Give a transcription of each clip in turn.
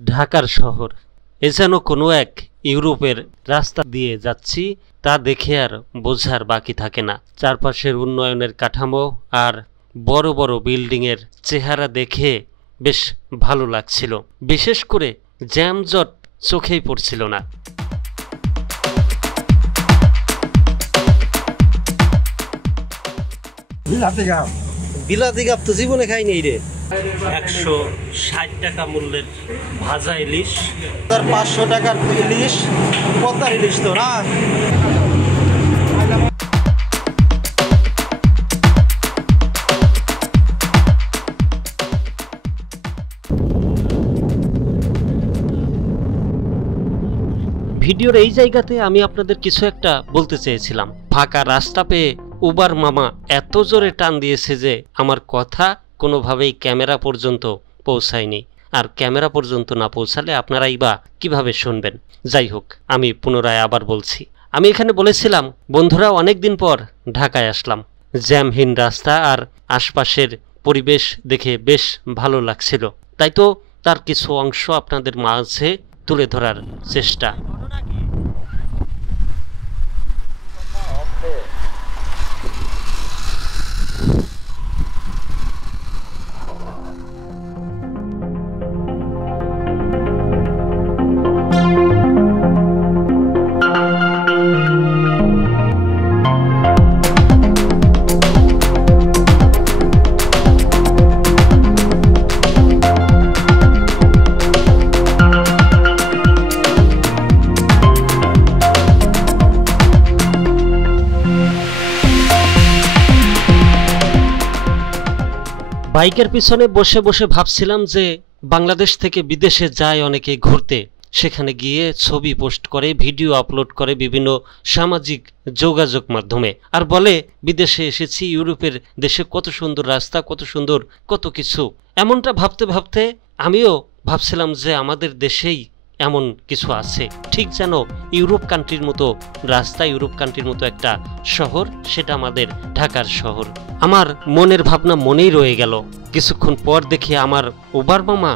ঢাকার শহর এ যেন কোনো এক ইউরোপের রাস্তা দিয়ে যাচ্ছি তা দেখে আর বোঝার বাকি থাকে না। চারপাশের উন্নয়নের কাঠামো আর বড় বড় বিল্ডিংয়ের চেহারা দেখে বেশ ভালো লাগছিল। বিশেষ করে জ্যামজট চোখেই পড়ছিল না। বিলাতি গাপ তো জীবনে খাইনি রে। 160 টাকা মূল্যের ভাজা ইলিশ, 500 টাকার ইলিশ, পদ্মার ইলিশ তো না। ভিডিওর এই জায়গাতে আমি আপনাদের কিছু একটা বলতে চেয়েছিলাম। ফাঁকা রাস্তা পেয়ে উবার মামা এত জোরে টান দিয়েছে যে আমার কথা কোনোভাবেই ক্যামেরা পর্যন্ত পৌঁছায়নি। আর ক্যামেরা পর্যন্ত না পৌঁছালে আপনারাই বা কিভাবে শুনবেন। যাই হোক, আমি পুনরায় আবার বলছি, আমি এখানে বলেছিলাম বন্ধুরা অনেক দিন পর ঢাকায় আসলাম। জ্যামহীন রাস্তা আর আশপাশের পরিবেশ দেখে বেশ ভালো লাগছিল, তাই তো তার কিছু অংশ আপনাদের মাঝে তুলে ধরার চেষ্টা। বাইকের পিছনে বসে বসে ভাবছিলাম যে বাংলাদেশ থেকে বিদেশে যায় অনেকে ঘুরতে, সেখানে গিয়ে ছবি পোস্ট করে, ভিডিও আপলোড করে বিভিন্ন সামাজিক যোগাযোগ মাধ্যমে, আর বলে বিদেশে এসেছি, ইউরোপের দেশে কত সুন্দর রাস্তা, কত সুন্দর কত কিছু। এমনটা ভাবতে ভাবতে আমিও ভাবছিলাম যে আমাদের দেশেই এমন কিছু আছে, ঠিক যেন ইউরোপ কান্ট্রির মতো রাস্তা, ইউরোপ কান্ট্রির মতো একটা শহর, সেটা আমাদের ঢাকার শহর। আমার মনের ভাবনা মনেই রয়ে গেল। কিছুক্ষণ পর দেখি আমার উবার মামা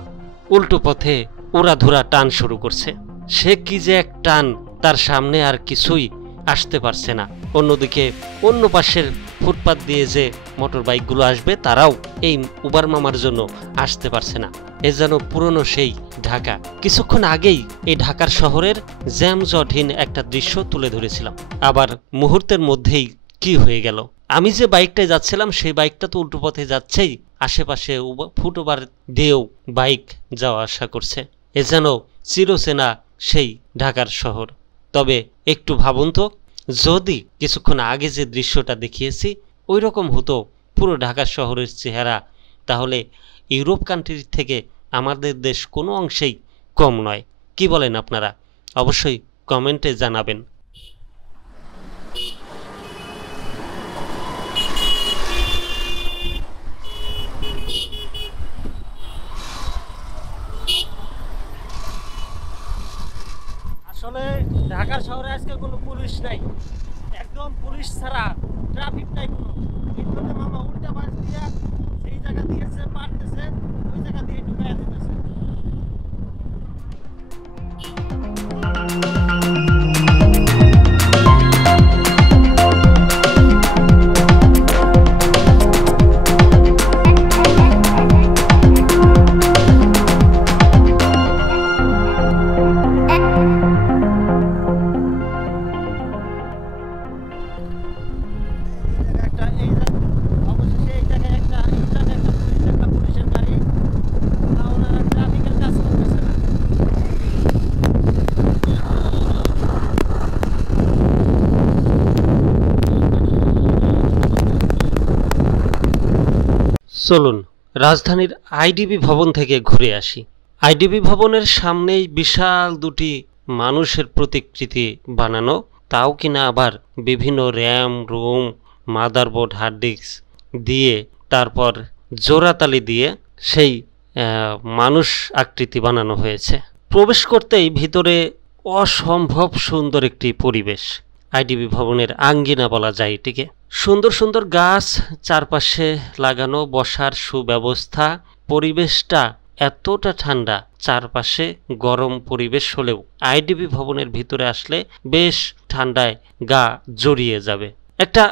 উল্টো পথে উড়াধুরা টান শুরু করছে। সে কি যে এক টান, তার সামনে আর কিছুই আসতে পারছে না। অন্যদিকে অন্য পাশের ফুটপাত দিয়ে যে মোটর বাইকগুলো আসবে তারাও এই উবার মামার জন্য আসতে পারছে না। এ যেন পুরনো সেই ঢাকা। কিছুক্ষণ আগেই এই ঢাকার শহরের জ্যামজটহীন একটা দৃশ্য তুলে ধরেছিলাম, আবার মুহূর্তের মধ্যেই কি হয়ে গেল। আমি যে বাইকটায় যাচ্ছিলাম সেই বাইকটা তো উল্টো পথে যাচ্ছেই, আশেপাশে ফুটওভার দিয়েও বাইক যাওয়া আসা করছে। এ যেন চিরচেনা সেই ঢাকার শহর। তবে একটু ভাবুন তো, যদি কিছুক্ষণ আগে যে দৃশ্যটা দেখিয়েছি ওই রকম হতো পুরো ঢাকা শহরের চেহারা, তাহলে ইউরোপ কান্ট্রির থেকে আমাদের দেশ কোনো অংশেই কম নয়। কি বলেন আপনারা? অবশ্যই কমেন্টে জানাবেন। আসলে ঢাকার শহরে আজকে কোনো পুলিশ নাই, একদম পুলিশ ছাড়া, ট্রাফিক নাই কোনো। কিন্তু মামা উল্টা পাশ দিয়া সেই জায়গা দিয়েছে পারতেছে, ওই জায়গা দিয়ে ঢুকাইয়া দিতেছে। চলুন রাজধানীর আইডিবি ভবন থেকে ঘুরে আসি। আইডিবি ভবনের সামনেই বিশাল দুটি মানুষের প্রতিকৃতি বানানো, তাও কিনা আবার বিভিন্ন RAM ROM motherboard hard disk দিয়ে তারপর জোড়াতালি দিয়ে সেই মানুষ আকৃতি বানানো হয়েছে। প্রবেশ করতেই ভিতরে অসম্ভব সুন্দর একটি পরিবেশ। আইডিবি ভবনের আঙ্গিনা বলা যায় এটিকে। সুন্দর সুন্দর গাছ চারপাশে লাগানো, বসার সুব্যবস্থা, পরিবেশটা এতটা ঠান্ডা, চারপাশে গরম পরিবেশ হলেও আইডিবি ভবনের ভিতরে আসলে বেশ ঠান্ডায় গা জড়িয়ে যাবে। একটা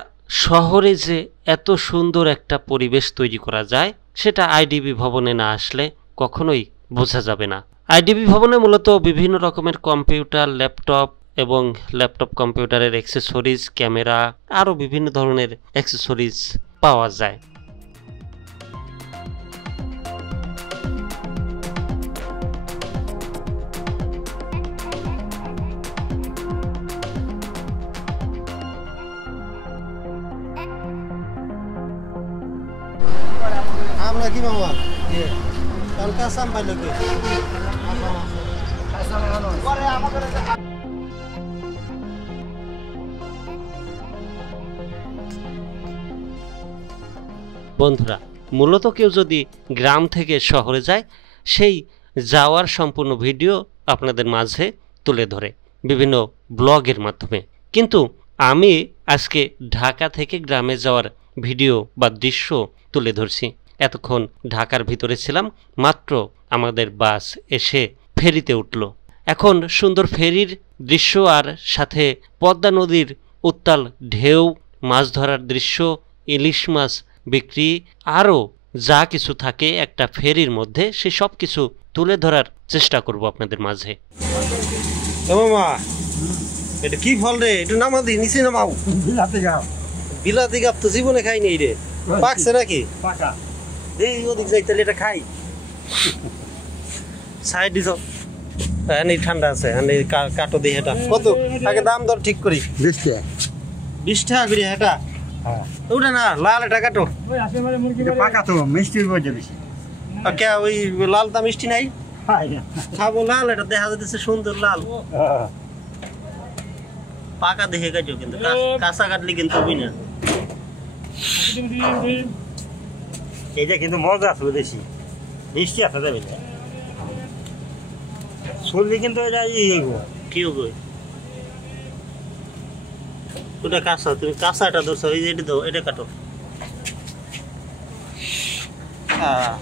শহরে যে এত সুন্দর একটা পরিবেশ তৈরি করা যায় সেটা আইডিবি ভবনে না আসলে কখনোই বোঝা যাবে না। আইডিবি ভবনে মূলত বিভিন্ন রকমের কম্পিউটার, ল্যাপটপ এবং ল্যাপটপ কম্পিউটারের অ্যাক্সেসরিজ, ক্যামেরা, আরও বিভিন্ন ধরনের অ্যাক্সেসরিজ পাওয়া যায়। আমরা কি মামা কাল কাসাম পাইলে কই বন্ধুরা, মূলত কেউ যদি গ্রাম থেকে শহরে যায় সেই যাওয়ার সম্পূর্ণ ভিডিও আপনাদের মাঝে তুলে ধরে বিভিন্ন ব্লগের মাধ্যমে, কিন্তু আমি আজকে ঢাকা থেকে গ্রামে যাওয়ার ভিডিও বা দৃশ্য তুলে ধরছি। এতক্ষণ ঢাকার ভিতরে ছিলাম, মাত্র আমাদের বাস এসে ফেরিতে উঠল। এখন সুন্দর ফেরির দৃশ্য আর সাথে পদ্মা নদীর উত্তাল ঢেউ, মাছ ধরার দৃশ্য, ইলিশ মাছ বিক্রি, আরও যা কিছু থাকে একটা ফেরির মধ্যে, সে সব কিছু তুলে ধরার চেষ্টা করব আপনাদের মাঝে। মামা এটা কি ফল রে? এটা নামা দি নিচে নামাও। বিলাতি গাছ। বিলাতি গাছ তো জীবনে খাইনি রে। পাকছে নাকি? পাকা। এই ওদিক যাই তাহলে এটা খাই। সাইড দিছ। এনে ঠান্ডা আছে, এনে কাটো দি এটা। কত? আগে দাম দর ঠিক করি। 20 টাকা। 20 টাকা করে এটা। হ্যাঁ। ওটা না লাল এটা কাটো। ওই আসে মানে মুরগি পাকা তো মিষ্টি বজে বেশি। ওকে ওই লালটা মিষ্টি নাই? হ্যাঁ। খাবো লাল, এটা দেখা যাচ্ছে সুন্দর লাল। হ্যাঁ। পাকা দেখে কাটো, কিন্তু কাঁচা কাটলে কিন্তু হবি না। এইটা কিন্তু মজা আছে বেশি, মিষ্টি আছে যাবে না সরলি কিন্তু এটা কি হবে ওটা কাঁচা, তুমি কাঁচাটা ধরছো, এই যে এটা দাও, এটা কাটো। হ্যাঁ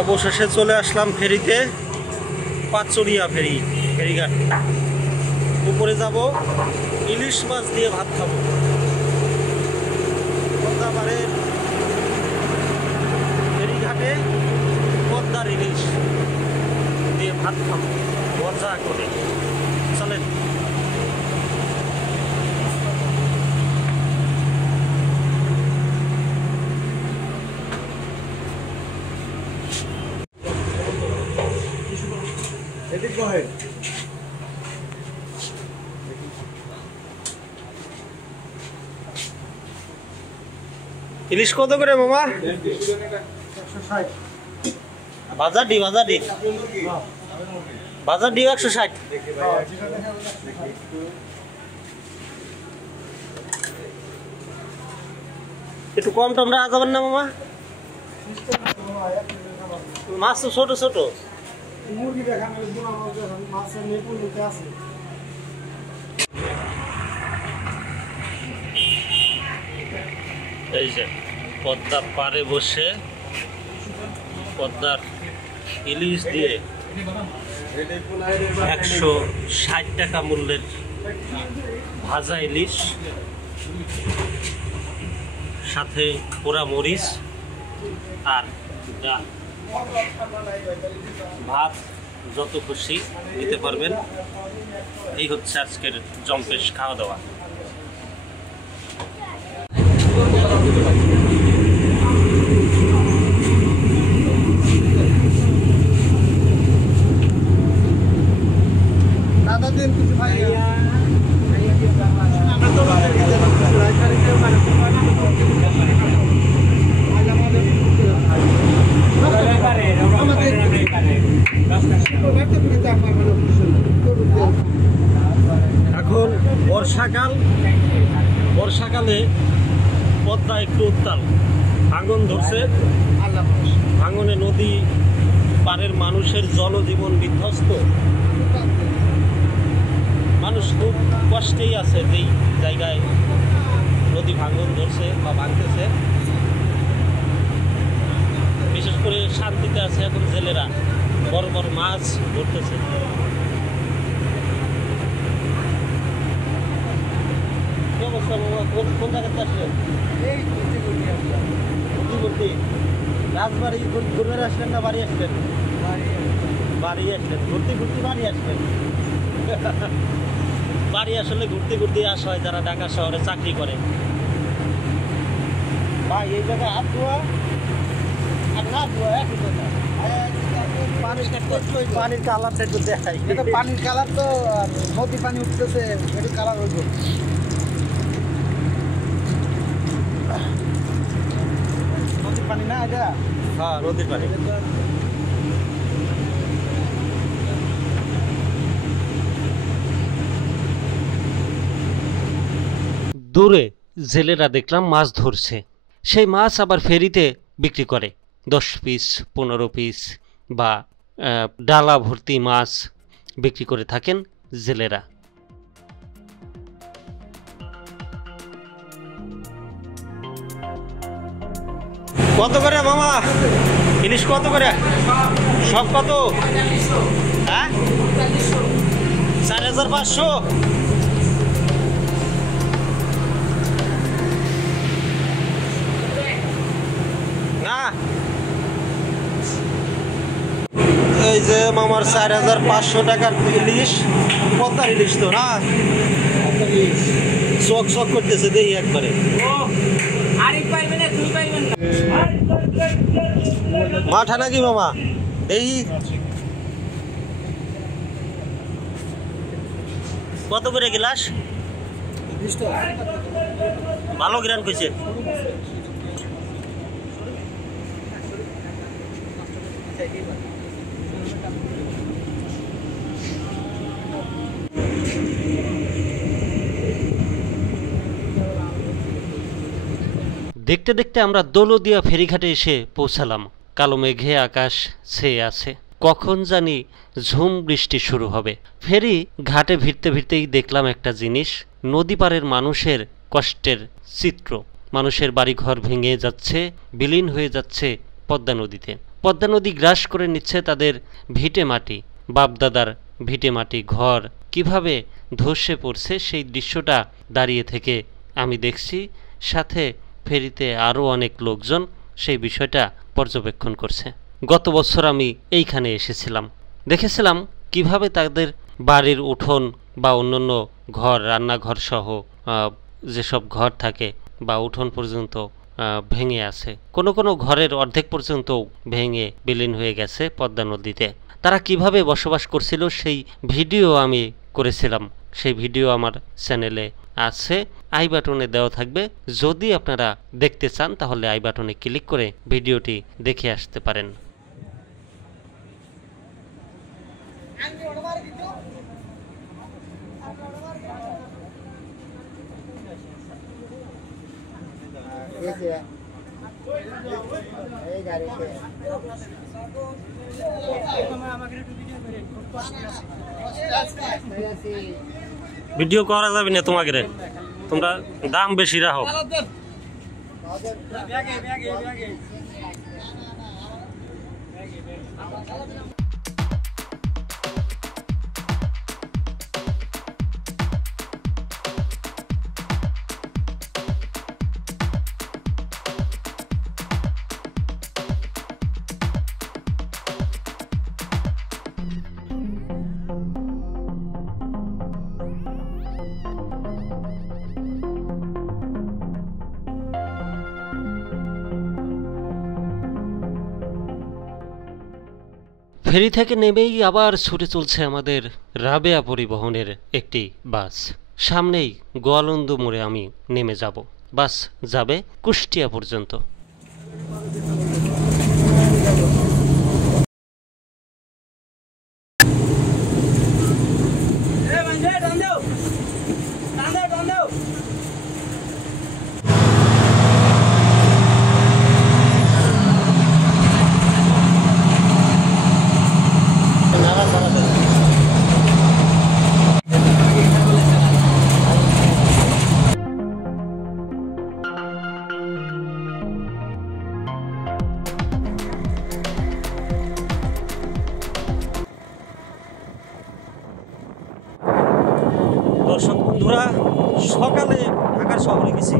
অবশেষে চলে আসলাম ফেরিতে, পাঁচচড়িয়া ফেরিঘাট। উপরে যাব, ইলিশ মাছ দিয়ে ভাত খাবো। পদ্মাপাড়ের ফেরিঘাটে পদ্মার ইলিশ দিয়ে ভাত খাবো মজা করে। চলেন। ইলিশ কত করে মামা? বাজার ডি 160। একটু কম টম রাখা যাবেন না মামা? মাছ তো ছোট ছোট। এই যে পদ্মার পাড়ে বসে পদ্মার ইলিশ দিয়ে 160 টাকা মূল্যের ভাজা ইলিশ, সাথে পোড়া মরিচ আর ডাল, ভাত যত খুশি নিতে পারবেন। এই হচ্ছে আজকের জম্পেশ খাওয়া দাওয়া। আমাদের এখন বর্ষাকালে পদ্মা একটু উত্তাল, ভাঙন ধরছে। ভাঙনে নদী পাড়ের মানুষের জনজীবন বিধ্বস্ত, মানুষ খুব কষ্টেই আছে। যেই জায়গায় নদী ভাঙন ধরছে বা ভাঙতেছে, বিশেষ করে শান্তিতে আছে এখন জেলেরা, বড় বড় মাছ ধরতেছে। কি অবস্থা বাবা, কোন জায়গাতে আসলেন? ঘুরতে রাজবাড়ি ঘুরে আসলেন না বাড়ি আসলেন? বাড়ি আসলেন, ঘুরতে বাড়ি আসলেন। বাড়ি আসলে ঘুরতে আসা হয় যারা ঢাকা শহরে চাকরি করে। ভাই এই জায়গায় হাত ধোয়া আর না ধোয়া একই কথা। পানির কালারটা একটু দেখাই। এটা পানির কালার তো নদী পানি উঠতেছে, একটু কালার হইব। নদীর পানি না এটা? হ্যাঁ নদীর পানি। দূরে জেলেরা দেখলাম মাছ ধরছে। সেই মাছ আবার ফেরিতে বিক্রি করে 10 পিস 15 পিস বা ডালা ভর্তি মাছ বিক্রি করে থাকেন জেলেরা। কত করে মামা ইলিশ? কত করে সব? কত? হ্যাঁ 4500। না এই যে মামার 4500 টাকার ইলিশ, পদ্মার ইলিশ তো না? চক চক করতেছে দেখি একবারে। মাঠা নাকি মামা? এই কত করে গিলাস? ভালো গ্রান কইছে। দেখতে দেখতে আমরা দৌলতদিয়া ফেরিঘাটে এসে পৌঁছালাম। কালো মেঘে আকাশ ছেয়ে আছে, কখন জানি ঝুম বৃষ্টি শুরু হবে। ফেরি ঘাটে ভিড়তেই দেখলাম একটা জিনিস, নদী পাড়ের মানুষের কষ্টের চিত্র। মানুষের বাড়িঘর ভেঙে যাচ্ছে, বিলীন হয়ে যাচ্ছে পদ্মা নদীতে। পদ্মা নদী গ্রাস করে নিচ্ছে তাদের ভিটে মাটি, বাপদাদার ভিটে মাটি, ঘর কিভাবে ধসে পড়ছে সেই দৃশ্যটা দাঁড়িয়ে থেকে আমি দেখছি। সাথে ফেরিতে আরও অনেক লোকজন সেই বিষয়টা পর্যবেক্ষণ করছে। গত বছর আমি এইখানে এসেছিলাম, দেখেছিলাম কিভাবে তাদের বাড়ির উঠোন বা অন্যান্য ঘর, রান্নাঘর সহ যেসব ঘর থাকে বা উঠোন পর্যন্ত ভেঙে আছে। কোনো কোনো ঘরের অর্ধেক পর্যন্ত ভেঙে বিলীন হয়ে গেছে পদ্মা নদীতে। তারা কিভাবে বসবাস করছিল সেই ভিডিও আমি করেছিলাম। সেই ভিডিও আমার চ্যানেলে আছে, আই বাটনে দেওয়া থাকবে। যদি আপনারা দেখতে চান তাহলে আই বাটনে ক্লিক করে ভিডিওটি দেখে আসতে পারেন। ভিডিও করা যাবে না তোমাকে, তোমরা দাম বেশি রাখো। ফেরি থেকে নেমেই আবার ছুটে চলছে আমাদের রাবেয়া পরিবহনের একটি বাস। সামনেই গোয়ালন্দ মোড়ে আমি নেমে যাব। বাস যাবে কুষ্টিয়া পর্যন্ত। বন্ধুরা সকালে ঢাকা শহরে গেছি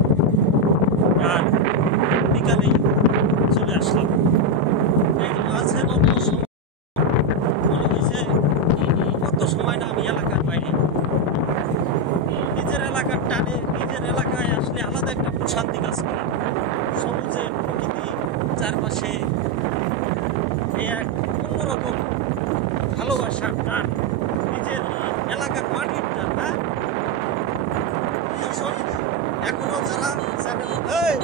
আর বিকালে চলে আসলাম। আছে মনে হয়েছে কত সময়টা আমি এলাকার বাইরে, নিজের এলাকার টানে নিজের এলাকায় আসলে আলাদা একটা প্রশান্তি কাজ করে। সবুজের প্রকৃতি চারপাশে এক অন্যরকম ভালোবাসার টান, নিজের এলাকার মাটির টান। হ্যাঁ, এখনো যারা ভাই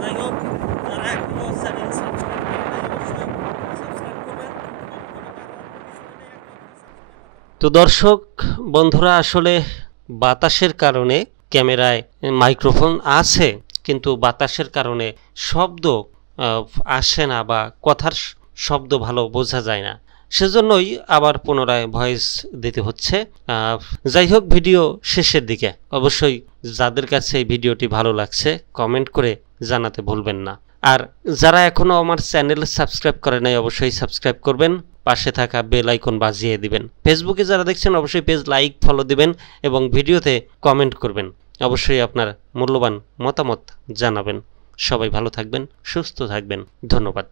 যাই হোক, যারা এখনো চ্যানেল সাবস্ক্রাইব করবেন। তো দর্শক বন্ধুরা, আসলে বাতাসের কারণে ক্যামেরায় মাইক্রোফোন আছে, কিন্তু বাতাসের কারণে শব্দ আসে না বা কথার শব্দ ভালো বোঝা যায় না, সেজন্যই আবার পুনরায় ভয়েস দিতে হচ্ছে। যাই হোক, ভিডিও শেষের দিকে অবশ্যই যাদের কাছে এই ভিডিওটি ভালো লাগছে কমেন্ট করে জানাতে ভুলবেন না। আর যারা এখনো আমার চ্যানেল সাবস্ক্রাইব করে নাই অবশ্যই সাবস্ক্রাইব করবেন, পাশে থাকা বেল আইকন বাজিয়ে দিবেন। ফেসবুকে যারা দেখছেন অবশ্যই পেজ লাইক ফলো দিবেন এবং ভিডিওতে কমেন্ট করবেন। অবশ্যই আপনার মূল্যবান মতামত জানাবেন। সবাই ভালো থাকবেন, সুস্থ থাকবেন। ধন্যবাদ।